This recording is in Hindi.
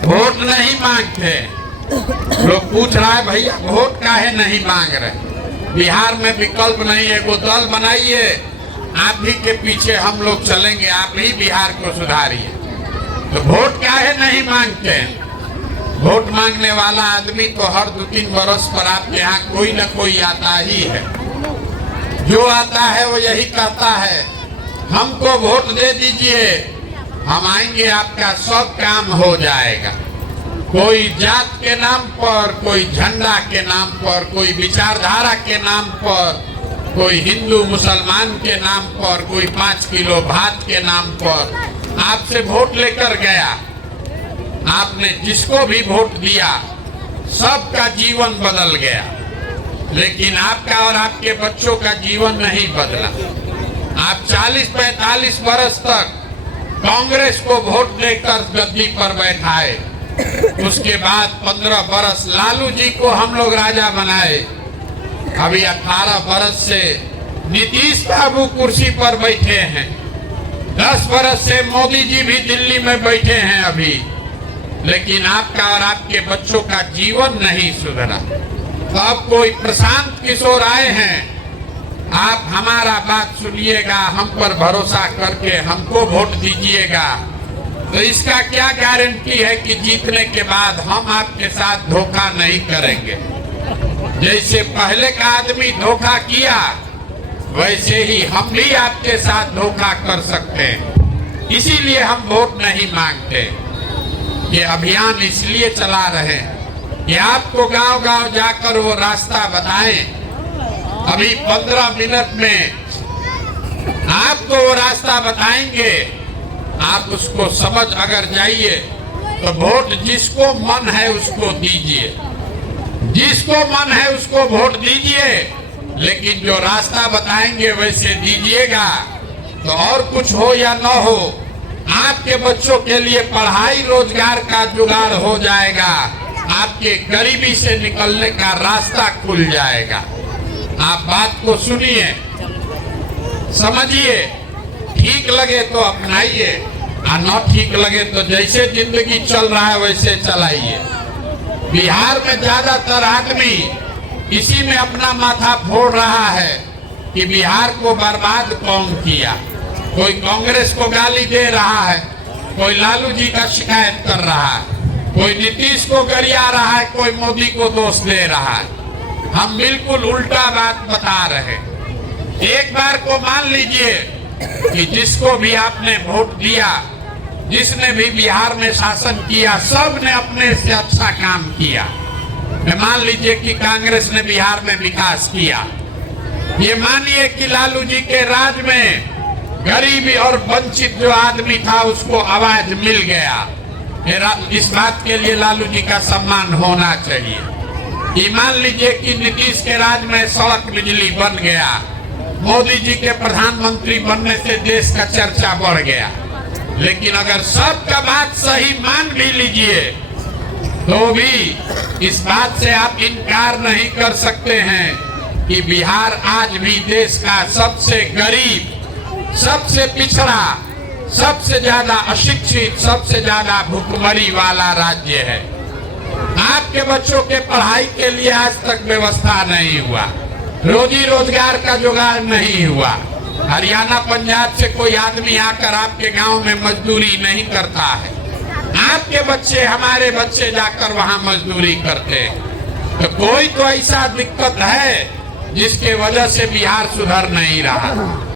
वोट नहीं मांगते। लोग पूछ रहा है भैया वोट काहे नहीं मांग रहे? बिहार में विकल्प नहीं है, वो दल बनाइए, आप ही के पीछे हम लोग चलेंगे, आप ही बिहार को सुधारिए। तो वोट काहे नहीं मांगते? वोट मांगने वाला आदमी तो हर 2-3 बरस पर आपके यहाँ कोई न कोई आता ही है। जो आता है वो यही कहता है हमको वोट दे दीजिए, हम आएंगे, आपका सब काम हो जाएगा। कोई जात के नाम पर, कोई झंडा के नाम पर, कोई विचारधारा के नाम पर, कोई हिंदू मुसलमान के नाम पर, कोई 5 किलो भात के नाम पर आपसे वोट लेकर गया। आपने जिसको भी वोट दिया सबका जीवन बदल गया, लेकिन आपका और आपके बच्चों का जीवन नहीं बदला। आप 40-45 बरस तक कांग्रेस को वोट देकर गद्दी पर बैठाए, उसके बाद 15 बरस लालू जी को हम लोग राजा बनाए। अभी 18 बरस से नीतीश बाबू कुर्सी पर बैठे हैं, 10 बरस से मोदी जी भी दिल्ली में बैठे हैं अभी, लेकिन आपका और आपके बच्चों का जीवन नहीं सुधरा। तो अब कोई प्रशांत किशोर आए हैं, आप हमारा बात सुनिएगा, हम पर भरोसा करके हमको वोट दीजिएगा, तो इसका क्या गारंटी है कि जीतने के बाद हम आपके साथ धोखा नहीं करेंगे? जैसे पहले का आदमी धोखा किया वैसे ही हम भी आपके साथ धोखा कर सकते हैं। इसीलिए हम वोट नहीं मांगते। ये अभियान इसलिए चला रहे हैं कि आपको गांव-गांव जाकर वो रास्ता बताएं। अभी 15 मिनट में आपको वो रास्ता बताएंगे, आप उसको समझ अगर जाइए तो वोट जिसको मन है उसको दीजिए, जिसको मन है उसको वोट दीजिए, लेकिन जो रास्ता बताएंगे वैसे दीजिएगा। तो और कुछ हो या न हो, आपके बच्चों के लिए पढ़ाई रोजगार का जुगाड़ हो जाएगा, आपके गरीबी से निकलने का रास्ता खुल जाएगा। आप बात को सुनिए, समझिए, ठीक लगे तो अपनाइए, और न ठीक लगे तो जैसे जिंदगी चल रहा है वैसे चलाइए। बिहार में ज्यादातर आदमी इसी में अपना माथा फोड़ रहा है कि बिहार को बर्बाद कौन किया। कोई कांग्रेस को गाली दे रहा है, कोई लालू जी का शिकायत कर रहा है, कोई नीतीश को गरिया रहा है, कोई मोदी को दोष दे रहा है। हम बिल्कुल उल्टा बात बता रहे। एक बार को मान लीजिए कि जिसको भी आपने वोट दिया, जिसने भी बिहार में शासन किया, सब ने अपने से अच्छा काम किया। मान लीजिए कि कांग्रेस ने बिहार में विकास किया, ये मानिए कि लालू जी के राज में गरीबी और वंचित जो आदमी था उसको आवाज मिल गया। इस बात के लिए लालू जी का सम्मान होना चाहिए। ये मान लीजिए कि नीतीश के राज में सड़क बिजली बन गया, मोदी जी के प्रधानमंत्री बनने से देश का चर्चा बढ़ गया। लेकिन अगर सबका बात सही मान भी लीजिए तो भी इस बात से आप इनकार नहीं कर सकते हैं कि बिहार आज भी देश का सबसे गरीब, सबसे पिछड़ा, सबसे ज्यादा अशिक्षित, सबसे ज्यादा भुखमरी वाला राज्य है। आपके बच्चों के पढ़ाई के लिए आज तक व्यवस्था नहीं हुआ, रोजी रोजगार का जुगाड़ नहीं हुआ। हरियाणा पंजाब से कोई आदमी आकर आपके गांव में मजदूरी नहीं करता है, आपके बच्चे, हमारे बच्चे जाकर वहां मजदूरी करते हैं। तो कोई तो ऐसा दिक्कत है जिसके वजह से बिहार सुधर नहीं रहा।